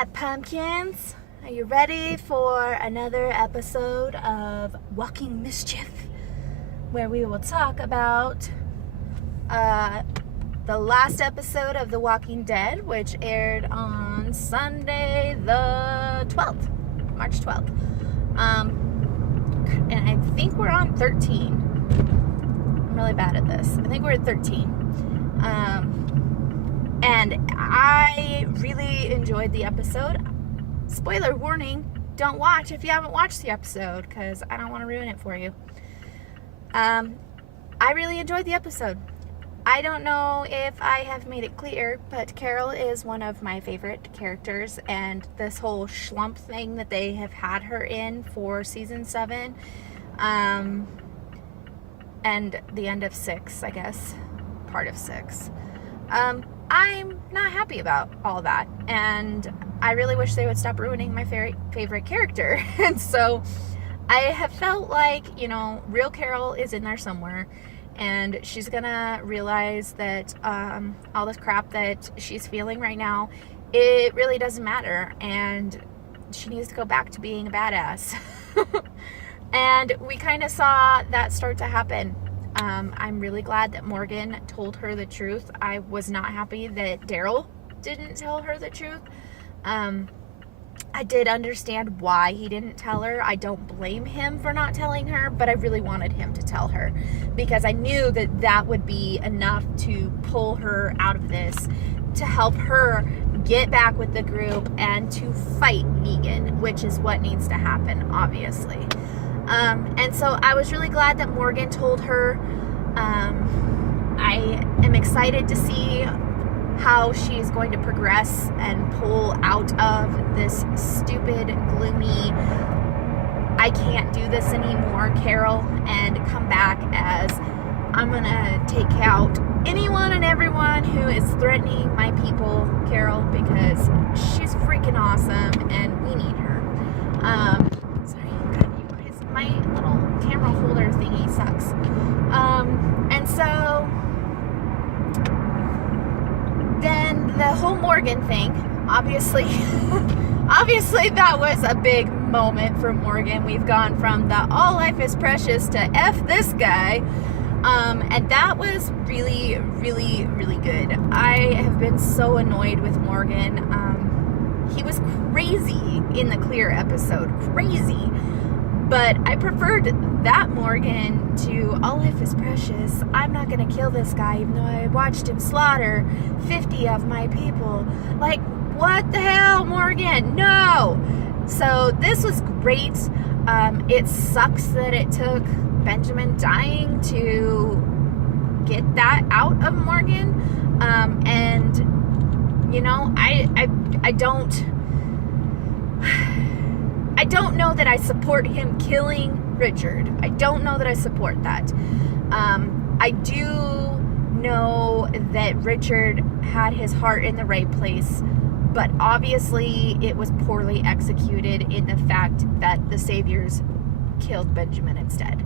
Hi, pumpkins. Are you ready for another episode of Walking Mischief, where we will talk about the last episode of The Walking Dead, which aired on Sunday the 12th, March 12th. And I think we're on 13. I'm really bad at this. I think we're at 13. And I really enjoyed the episode. Spoiler warning, don't watch if you haven't watched the episode, because I don't want to ruin it for you. I really enjoyed the episode. I don't know if I have made it clear, but Carol is one of my favorite characters, and this whole schlump thing that they have had her in for season 7, and the end of 6, I guess, part of 6. I'm not happy about all that, and I really wish they would stop ruining my favorite character. And so I have felt like, real Carol is in there somewhere, and she's gonna realize that all this crap that she's feeling right now, it really doesn't matter, and she needs to go back to being a badass. And we kind of saw that start to happen. I'm really glad that Morgan told her the truth. I was not happy that Daryl didn't tell her the truth. I did understand why he didn't tell her. I don't blame him for not telling her, but I really wanted him to tell her, because I knew that that would be enough to pull her out of this, to help her get back with the group and to fight Negan, which is what needs to happen, obviously. And so I was really glad that Morgan told her. I am excited to see how she's going to progress and pull out of this stupid, gloomy, I can't do this anymore, Carol, and come back as, I'm gonna take out anyone and everyone who is threatening my people, Carol, because she's freaking awesome and we need her. My little camera holder thingy sucks. And so then the whole Morgan thing, obviously that was a big moment for Morgan. We've gone from the all life is precious to F this guy. And that was really, really, really good. I have been so annoyed with Morgan. He was crazy in the Clear episode. Crazy. But I preferred that Morgan to all life is precious. I'm not going to kill this guy even though I watched him slaughter 50 of my people. Like, what the hell, Morgan? No! So this was great. It sucks that it took Benjamin dying to get that out of Morgan. I don't know that I support him killing Richard. I don't know that I support that. I do know that Richard had his heart in the right place, but obviously it was poorly executed in the fact that the Saviors killed Benjamin instead.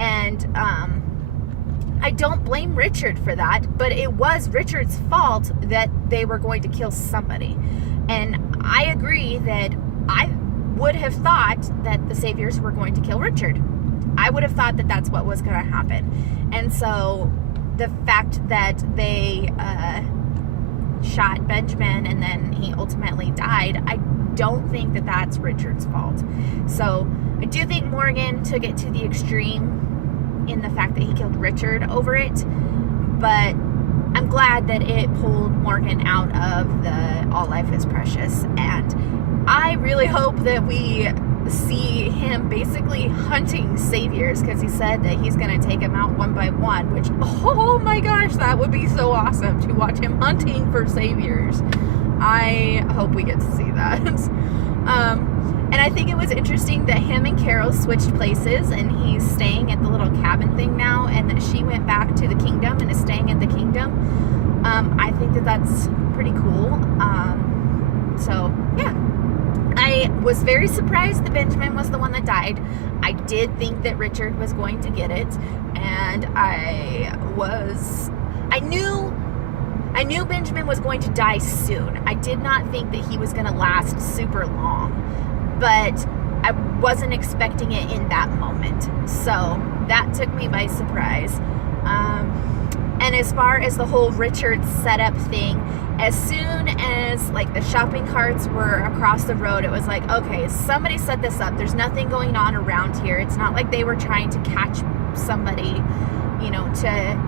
And I don't blame Richard for that, but it was Richard's fault that they were going to kill somebody. And I agree that I would have thought that the Saviors were going to kill Richard. I would have thought that that's what was going to happen. And so the fact that they shot Benjamin and then he ultimately died, I don't think that that's Richard's fault. So I do think Morgan took it to the extreme in the fact that he killed Richard over it, but I'm glad that it pulled Morgan out of the all life is precious. And I really hope that we see him basically hunting Saviors, because he said that he's going to take them out one by one, which, oh my gosh, that would be so awesome to watch him hunting for Saviors. I hope we get to see that. And I think it was interesting that him and Carol switched places, and he's staying at the little cabin thing now, and that she went back to the kingdom and is staying at the kingdom. I think that that's pretty cool. So yeah. I was very surprised that Benjamin was the one that died. I did think that Richard was going to get it, and I knew I knew Benjamin was going to die soon. I did not think that he was going to last super long, but I wasn't expecting it in that moment. So that took me by surprise. And as far as the whole Richard setup thing, as soon as like the shopping carts were across the road, it was like, okay, somebody set this up. There's nothing going on around here. It's not like they were trying to catch somebody, you know, to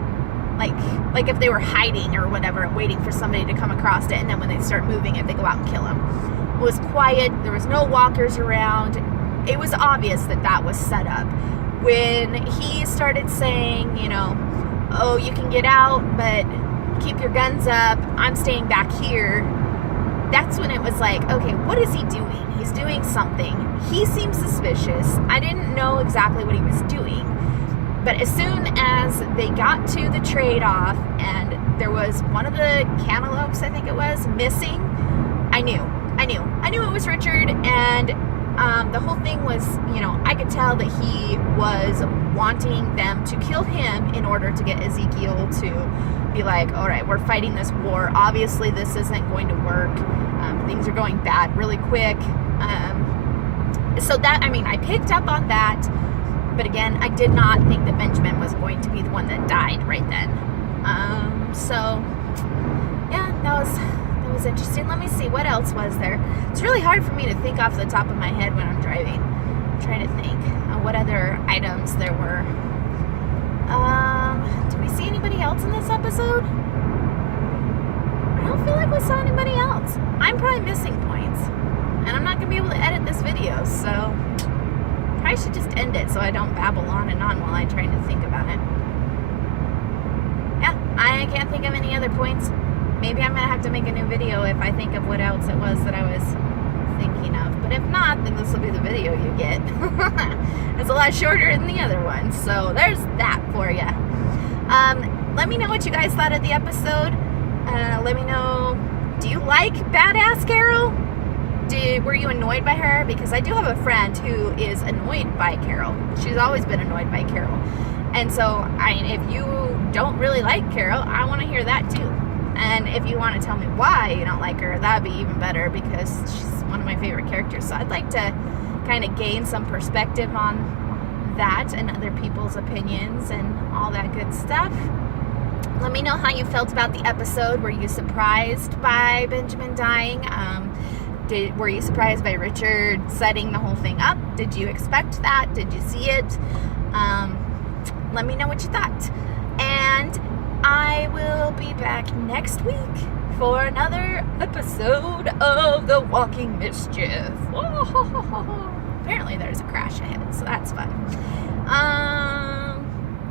like if they were hiding or whatever, waiting for somebody to come across it, and then when they start moving it, they go out and kill them. It was quiet. There was no walkers around. It was obvious that that was set up. When he started saying, you know, oh, you can get out, but keep your guns up, I'm staying back here, that's when it was like, okay, what is he doing? He's doing something. He seems suspicious. I didn't know exactly what he was doing. But as soon as they got to the trade-off and there was one of the cantaloupes, I think it was, missing, I knew it was Richard. And the whole thing was, you know, I could tell that he was wanting them to kill him in order to get Ezekiel to be like, all right, we're fighting this war. Obviously, this isn't going to work. Things are going bad really quick. So that, I mean, I picked up on that. But again, I did not think that Benjamin was going to be the one that died right then. So, yeah, that was interesting. Let me see, what else was there? It's really hard for me to think off the top of my head when I'm driving. I'm trying to think what other items there were. Did we see anybody else in this episode? I don't feel like we saw anybody else. I'm probably missing points. And I'm not going to be able to edit this video, so I should just end it so I don't babble on and on while I'm trying to think about it. Yeah, I can't think of any other points. Maybe I'm going to have to make a new video if I think of what else it was that I was thinking of. But if not, then this will be the video you get. It's a lot shorter than the other one. So there's that for you. Let me know what you guys thought of the episode. Let me know, do you like Badass Carol? Were you annoyed by her? Because I do have a friend who is annoyed by Carol. She's always been annoyed by Carol. And so, if you don't really like Carol, I want to hear that too. And if you want to tell me why you don't like her, that'd be even better, because she's one of my favorite characters. So I'd like to kind of gain some perspective on that and other people's opinions and all that good stuff. Let me know how you felt about the episode. Were you surprised by Benjamin dying? Were you surprised by Richard setting the whole thing up? Did you expect that? Did you see it? Let me know what you thought. And I will be back next week for another episode of The Walking Mischief. Apparently there's a crash ahead, so that's fun.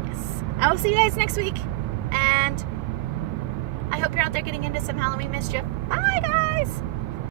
Yes. I will see you guys next week. And I hope you're out there getting into some Halloween mischief. Bye, guys!